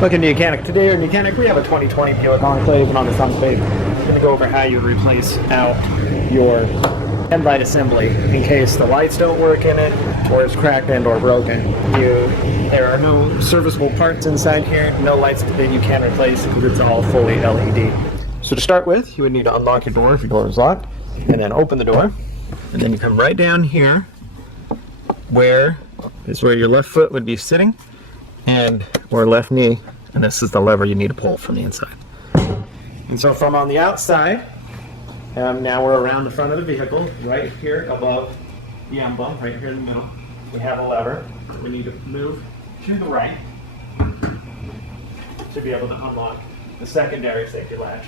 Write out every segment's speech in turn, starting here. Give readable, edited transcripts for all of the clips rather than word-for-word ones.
Welcome to YOUCANIC. Today on YOUCANIC we have a 2020 Buick Enclave, and on this Enclave we're going to go over how you replace out your headlight assembly in case the lights don't work in it or it's cracked and or broken. There are no serviceable parts inside here, no lights that you can replace because it's all fully LED. So to start with, you would need to unlock your door if your door is locked, and then open the door, and then you come right down here where your left foot would be sitting, or left knee, and this is the lever you need to pull from the inside. And so from on the outside, now we're around the front of the vehicle, right here above the emblem, right here in the middle, we have a lever. We need to move to the right to be able to unlock the secondary safety latch.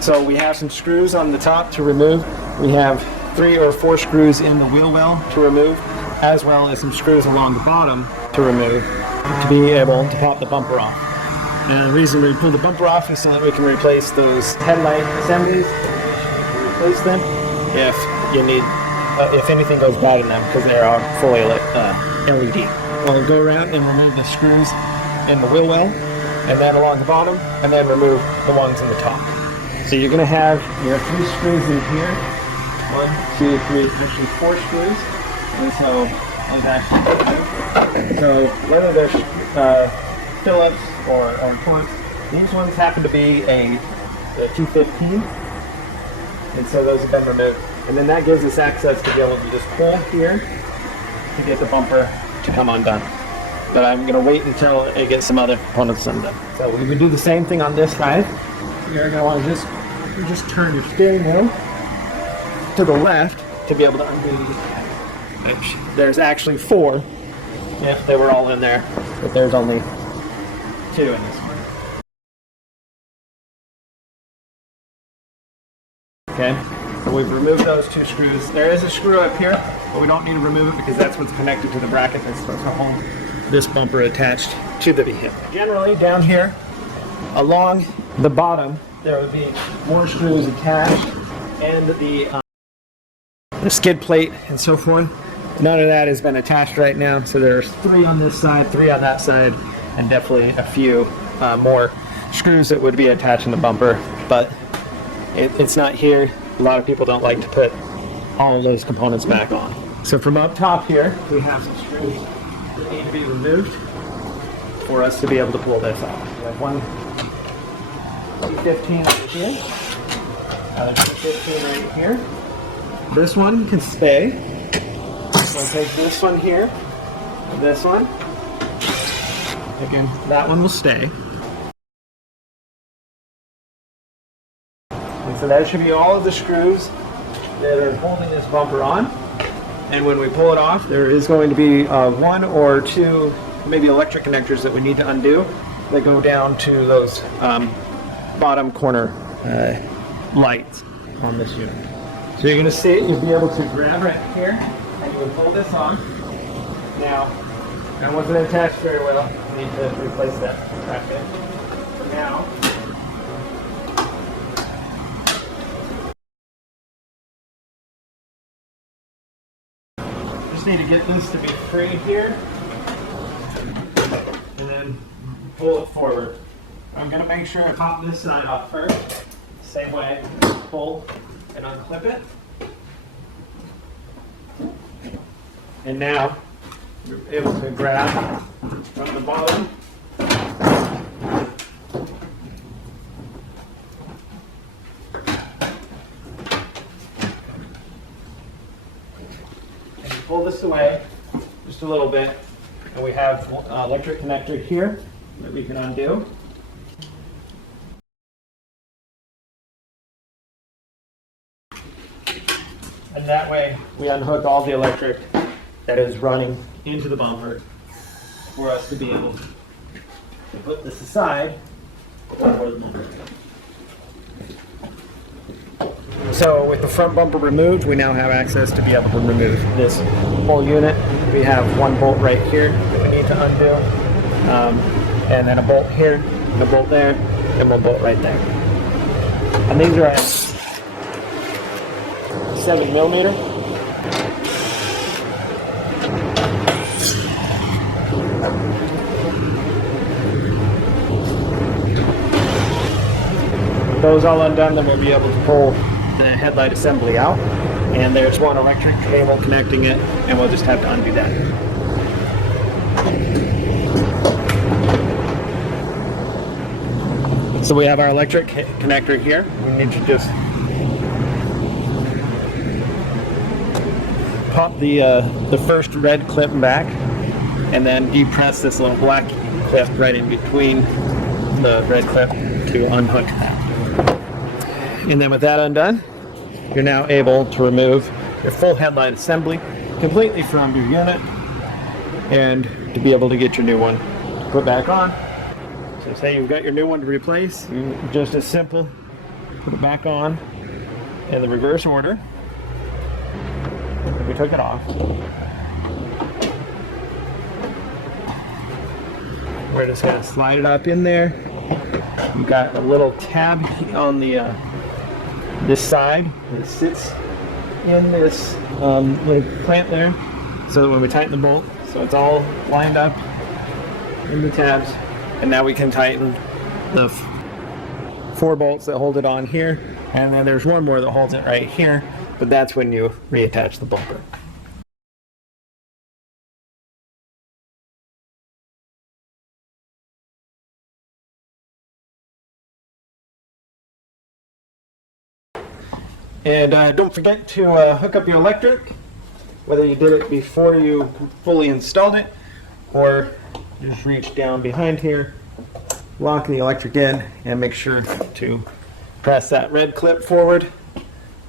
So we have some screws on the top to remove. We have 3 or 4 screws in the wheel well to remove, as well as some screws along the bottom to remove, to be able to pop the bumper off. And the reason we pull the bumper off is so that we can replace those headlight assemblies. Replace them if you need, if anything goes bad in them, because they are fully LED. We'll go around and remove the screws in the wheel well, and then along the bottom, and then remove the ones in the top. So you're going to have your 3 screws in here. 1, 2, 3, actually 4 screws. And so whether they're Phillips or Torx, these ones happen to be a 215, and so those have been removed. And then that gives us access to be able to just pull here to get the bumper to come undone. But I'm going to wait until it gets some other components undone. So we would do the same thing on this side. You're going to want to just turn your steering wheel to the left to be able to undo these. There's actually 4 if they were all in there, but there's only 2 in this one. Okay, so we've removed those 2 screws. There is a screw up here, but we don't need to remove it because that's what's connected to the bracket that's supposed to hold this bumper attached to the vehicle. Generally, down here, along the bottom, there would be more screws attached, and the skid plate and so forth. None of that has been attached right now, so there's 3 on this side, 3 on that side, and definitely a few more screws that would be attaching the bumper, but it's not here. A lot of people don't like to put all of those components back on. So from up top here, we have some screws that need to be removed for us to be able to pull this off. We have one 215 right here, another 215 right here. This one can stay. So I'll take this one here, this one. Again, that one will stay. And so that should be all of the screws that are holding this bumper on. And when we pull it off, there is going to be 1 or 2 maybe electric connectors that we need to undo that go down to those bottom corner lights on this unit. So you're going to see it, you'll be able to grab right here, and you will pull this on. Now, that wasn't attached very well. We need to replace that bracket. Now, just need to get this to be free here, and then pull it forward. I'm going to make sure I pop this side off first. Same way, pull and unclip it. And now you're able to grab from the bottom and you pull this away just a little bit, and we have an electric connector here that we can undo. And that way we unhook all the electric that is running into the bumper for us to be able to put this aside for the bumper. So with the front bumper removed, we now have access to be able to remove this whole unit. We have 1 bolt right here that we need to undo, and then a bolt here, and a bolt there, and 1 bolt right there. And these are at 7mm. those all undone, then we'll be able to pull the headlight assembly out. And there's one electric cable connecting it, and we'll just have to undo that. So we have our electric connector here. We need to just pop the first red clip back, and then depress this little black clip right in between the red clip to unhook that. And then with that undone, you're now able to remove your full headlight assembly completely from your unit and to be able to get your new one put back on. So say you've got your new one to replace, just as simple, put it back on in the reverse order. We took it off. We're just going to slide it up in there. You've got a little tab on the this side that sits in this little clamp there, so that when we tighten the bolt, so it's all lined up in the tabs. And now we can tighten the 4 bolts that hold it on here, and then there's one more that holds it right here, but that's when you reattach the bumper. And don't forget to hook up your electric, whether you did it before you fully installed it, or just reach down behind here, lock the electric in, and make sure to press that red clip forward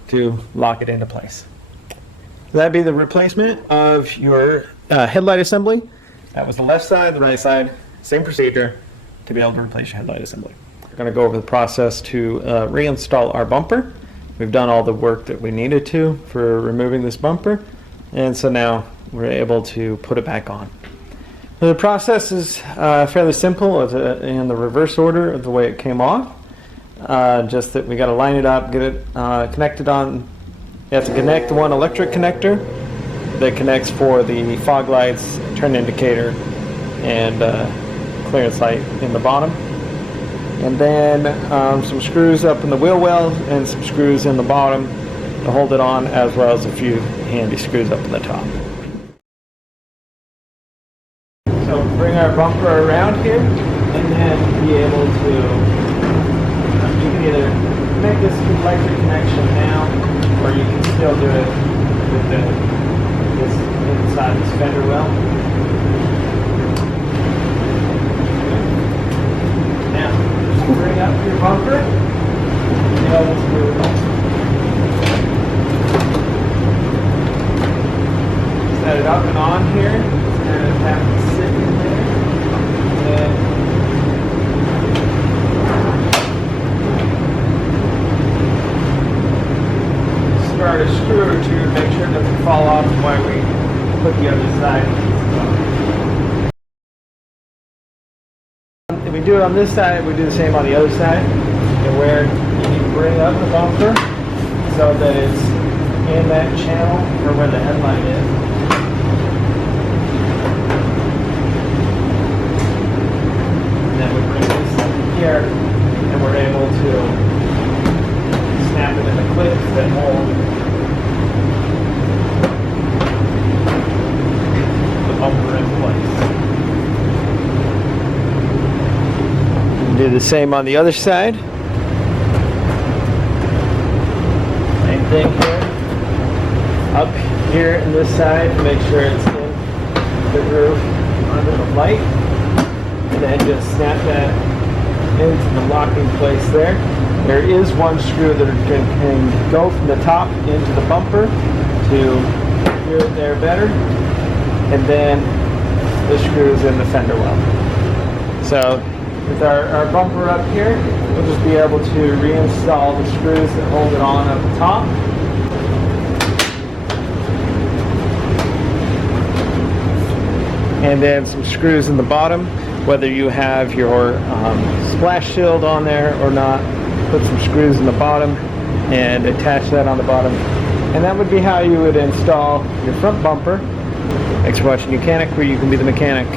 to lock it into place. So that'd be the replacement of your headlight assembly. That was the left side, the right side, same procedure to be able to replace your headlight assembly. We're going to go over the process to reinstall our bumper. We've done all the work that we needed to for removing this bumper, and so now we're able to put it back on. The process is fairly simple in the reverse order of the way it came off. Just that we got to line it up, get it connected on. You have to connect the one electric connector that connects for the fog lights, turn indicator, and clearance light in the bottom. And then some screws up in the wheel well and some screws in the bottom to hold it on, as well as a few handy screws up in the top. So bring our bumper around here, and then be able to, you can either make this electric connection now, or you can still do it with this inside this fender well. Now, bring up your bumper, be able to set it up and on here, and have it sit in there, and start a screw or two to make sure it doesn't fall off while we put the other side. If we do it on this side, we do the same on the other side, and where you need to bring up the bumper so that it's in that channel or where the headlight is. And then we bring this here, and we're able to snap it in the clips that hold the bumper in place. Do the same on the other side. Same thing here. Up here in this side, make sure it's in the groove under the light. And then just snap that into the locking place there. There is one screw that can go from the top into the bumper to secure it there better. And then the screws in the fender well. So with our bumper up here, we'll just be able to reinstall the screws that hold it on at the top. And then some screws in the bottom, whether you have your splash shield on there or not, put some screws in the bottom and attach that on the bottom. And that would be how you would install your front bumper. Thanks for watching YOUCANIC, where you can be the mechanic.